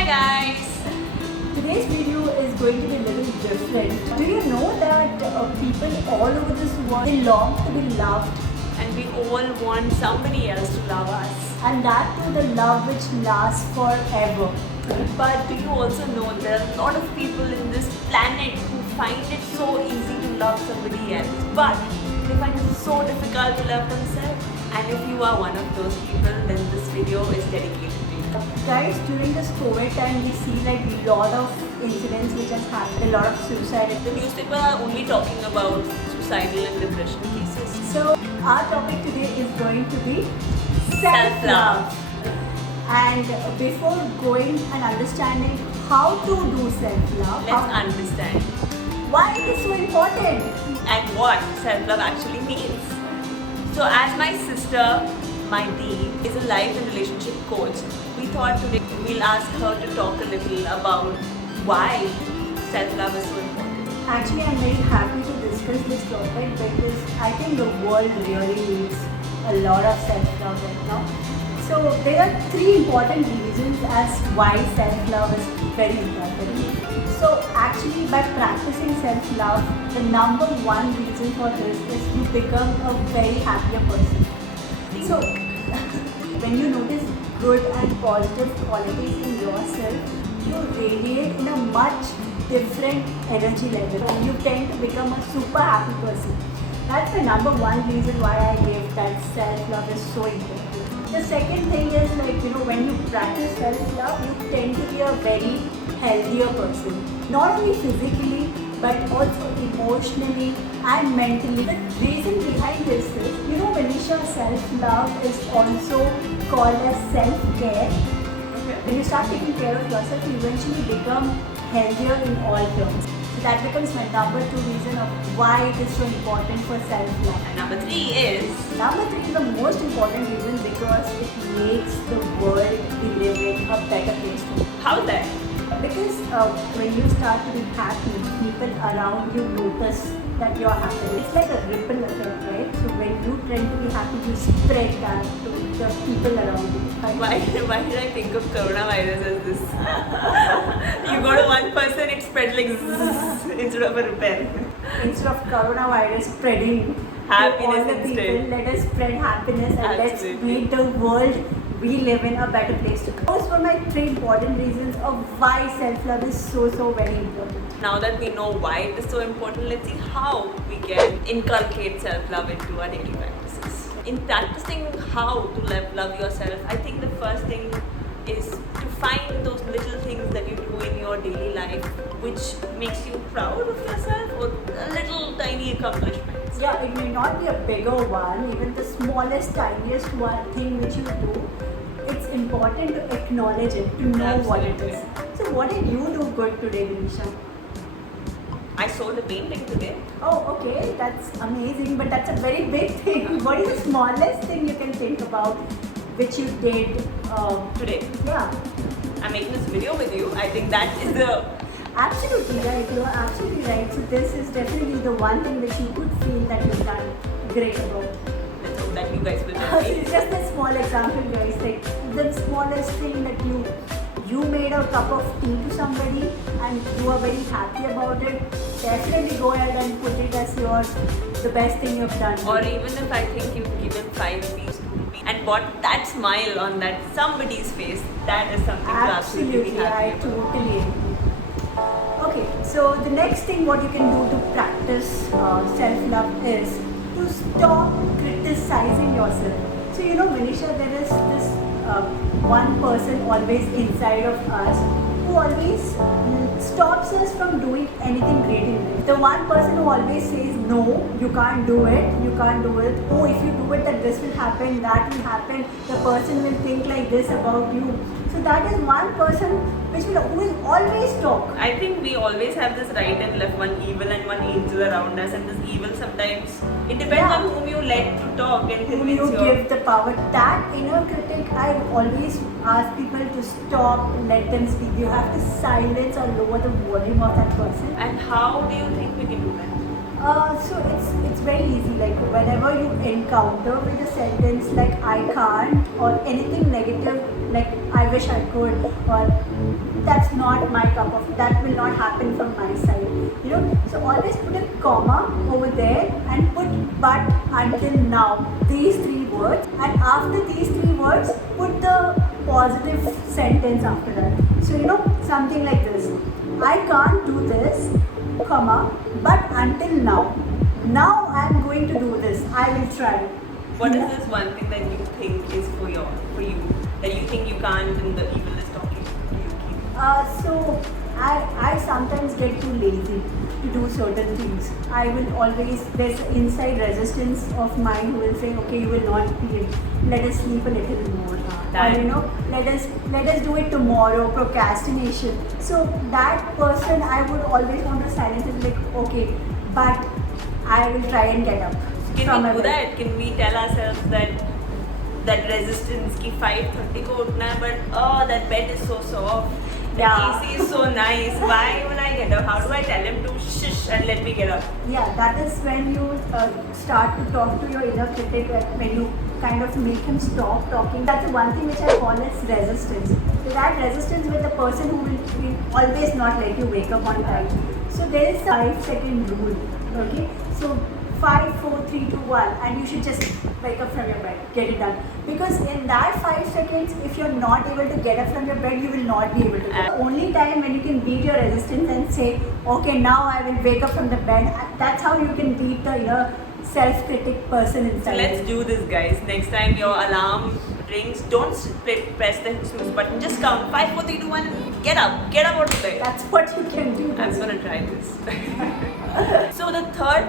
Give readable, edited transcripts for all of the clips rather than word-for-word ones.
Hi guys! Today's video is going to be a little different. Do you know that people all over this world, they long to be loved, And we all want somebody else to love us. and that too the love which lasts forever. But do you also know there are a lot of people in this planet who find it so easy to love somebody else, but they find it so difficult to love themselves. And if you are one of those people, then this video is dedicated to you. Guys, during this COVID time, we see like a lot of incidents which has happened, a lot of suicide. The newspaper are only talking about suicidal and depression cases. So our topic today is going to be Self-love. And before going and understanding how to do self-love, Let's understand why it is so important. and what self-love actually means. So as my sister, my Dee, is a life and relationship coach, we thought today we'll ask her to talk a little about why self-love is so important. Actually, I'm very happy to discuss this topic because I think the world really needs a lot of self-love right now. So there are three important reasons as why self-love is very important. So actually, by practicing self-love, the number one reason for this is you become a very happier person. So when you notice good and positive qualities in yourself, you radiate in a much different energy level. You tend to become a super happy person. That's the number one reason why I give that self-love is so important. The second thing is when you practice self-love, you tend to be a very healthier person. Not only physically, but also emotionally and mentally. The reason behind this is, Manisha, self-love is also called as self-care. When you start taking care of yourself, you eventually become healthier in all terms. So that becomes my number two reason of why it is so important for self-love. And number three is Number three is the most important reason because it makes the world we live in a better place to live. how that? Because when you start to be happy, people around you notice that you're happy. It's like a ripple effect, right? So when you tend to be happy, you spread that to the people around you. Why did I think of coronavirus as this? You go to one person, it spreads like zzz, instead of a repair. Instead of coronavirus spreading Happiness to all the people, instead. let us spread happiness and let's Absolutely. make the world we live in a better place to come. Those were my three important reasons of why self-love is so very important. Now that we know why it is so important, let's see how we can inculcate self-love into our daily practices. In practicing how to love yourself, I think the first thing is to find those little things that you do in your daily life which makes you proud of yourself, or a little tiny accomplishments. Yeah, it may not be a bigger one, even the smallest, tiniest one thing which you do, it's important to acknowledge it, to know what it is. Absolutely. So what did you do good today, Manisha? I sold a painting today. Oh, okay, that's amazing, but that's a very big thing. What is the smallest thing you can think about which you did? Today. Yeah, I'm making this video with you. I think that is the absolutely right. You are absolutely right. So this is definitely the one thing which you could feel that you've done great about. let's hope that you guys will So help me. it's just a small example, guys. Like the smallest thing that you made a cup of tea to somebody and you are very happy about it. Definitely go ahead and put it as the best thing you've done. Or even if I think you've given 5 rupees, 2 rupees, and bought that smile on that somebody's face, that is something to absolutely be Absolutely, I happy about. totally agree. Okay, so the next thing what you can do to practice self-love is to stop criticizing yourself. So Manisha, there is this one person always inside of us who always stops us from doing anything great in life. The one person who always says, no, you can't do it, oh, if you do it, that this will happen, that will happen, the person will think like this about you. So that is one person who will always talk. I think we always have this right and left, one evil and one angel around us, and this evil sometimes, it depends Yeah. on whom you let to talk and Who convince you you. give the power. That inner critic, I always ask people to stop, let them speak. You have to silence or lower the volume of that person. And how do you think we can do that? So it's very easy. Like whenever you encounter with a sentence like I can't or anything negative, like I wish I could, or that's not my cup of, that will not happen from my side. You know, so always put a comma over there and put but until now, these three words, and after these three words, put the positive sentence after that. So you know, something like this: I can't do this, comma, but until now. Now I am going to do this. I will try. What is this one thing that you think is for you that you think you can't and the evil is talking to you? So I sometimes get too lazy to do certain things. I will always, there's inside resistance of mine who will say, okay, you will not be, let us sleep a little more. Or you know, let us do it tomorrow, procrastination. So that person I would always want to silence it, like, okay, but I will try and get up. Can we do that? Can we tell ourselves that resistance ki 5:30 ko utna hai, but oh, that bed is so soft, the Yeah. AC is so nice, why will I get up? How do I tell him to shush and let me get up? Yeah, that is when you start to talk to your inner critic, when you kind of make him stop talking. That's the one thing which I call as resistance. So that resistance with the person who will always not let you wake up on time. So there is a 5-second rule, okay? So 5, 4, 3, 2, 1, and you should just wake up from your bed, get it done. Because in that 5 seconds, if you're not able to get up from your bed, you will not be able to. The only time when you can beat your resistance and say, okay, now I will wake up from the bed, that's how you can beat the inner self-critic person inside. So let's do this, guys. Next time your alarm rings, don't press the snooze button. Just count 5, 4, 3, 2, 1. Get up out of bed. That's what you can do. I'm gonna try this. So the third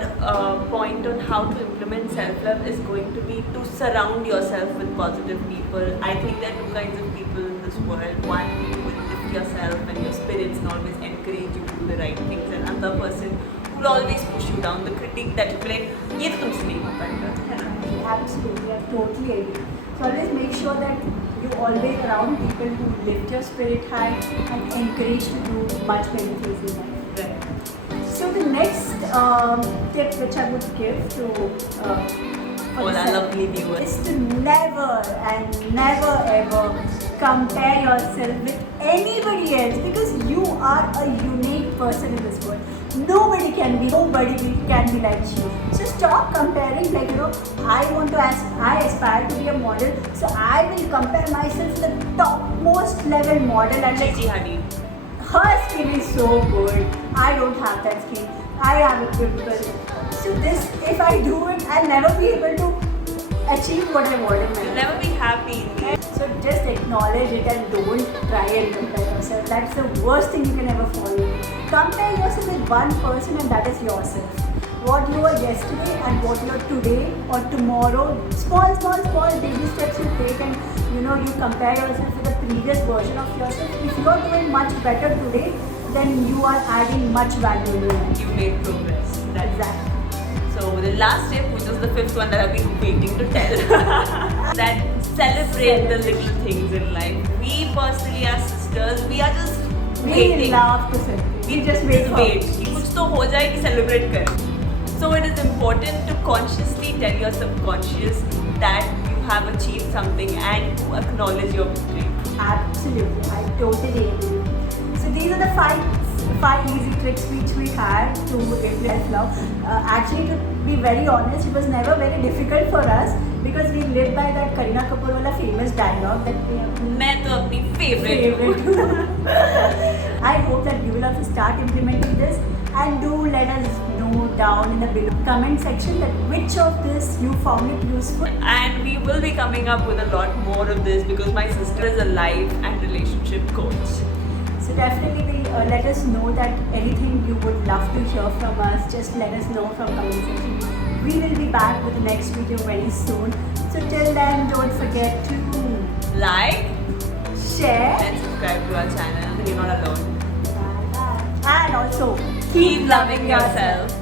point on how to implement self-love is going to be to surround yourself with positive people. I think there are two kinds of people in this world. One who will lift yourself and your spirits and always encourage you to do the right things, and another person who will always push you down. The critic that will be like, ये तो तुमसे नहीं हो पाएगा. Absolutely, I totally agree. So always make sure that you always around people who lift your spirit high and encourage to do much better things in life. Right. So the next tip which I would give to All our lovely viewers is to never and never ever compare yourself with anybody else, because you are a unique person in this world. Nobody can be like you. So stop comparing, like, you know, I aspire to be a model, so I will compare myself to the topmost level model, and like, Gigi Hadid. her skin is so good. I don't have that skin. I have a pimple. So this, if I do it, I'll never be able to achieve what I want in my You'll life. never be happy. So just acknowledge it and don't try and compare yourself. That's the worst thing you can ever fall into. Compare yourself with one person, and that is yourself. What you were yesterday and what you are today or tomorrow. Small baby steps you take, and you know, you compare yourself with the previous version of yourself. If you are doing much better today, then you are adding much value in your life. You made progress. That's Exactly. So the last tip, which is the fifth one that I've been waiting to tell, that celebrate the little things in life. We personally as sisters, we are just We waiting. love to celebrate. We just wait for wait. कि कुछ तो हो जाए कि celebrate करें. So it is important to consciously tell your subconscious that you have achieved something and to acknowledge your victory. Absolutely, I totally agree. So these are the five easy tricks which we had to implement self-love. Actually, to be very honest, it was never very difficult for us because we lived by that Kareena Kapoor wala famous dialogue that we have. मैं तो अपनी favorite हूँ. I hope that you will also start implementing this, and do let us know down in the below comment section that which of this you found it useful. And we will be coming up with a lot more of this because my sister is a life and relationship coach. So definitely let us know that anything you would love to hear from us, just let us know from comment section. We will be back with the next video very soon. So till then, don't forget to Like share and subscribe to our channel. You're not alone. and also Keep loving yourself.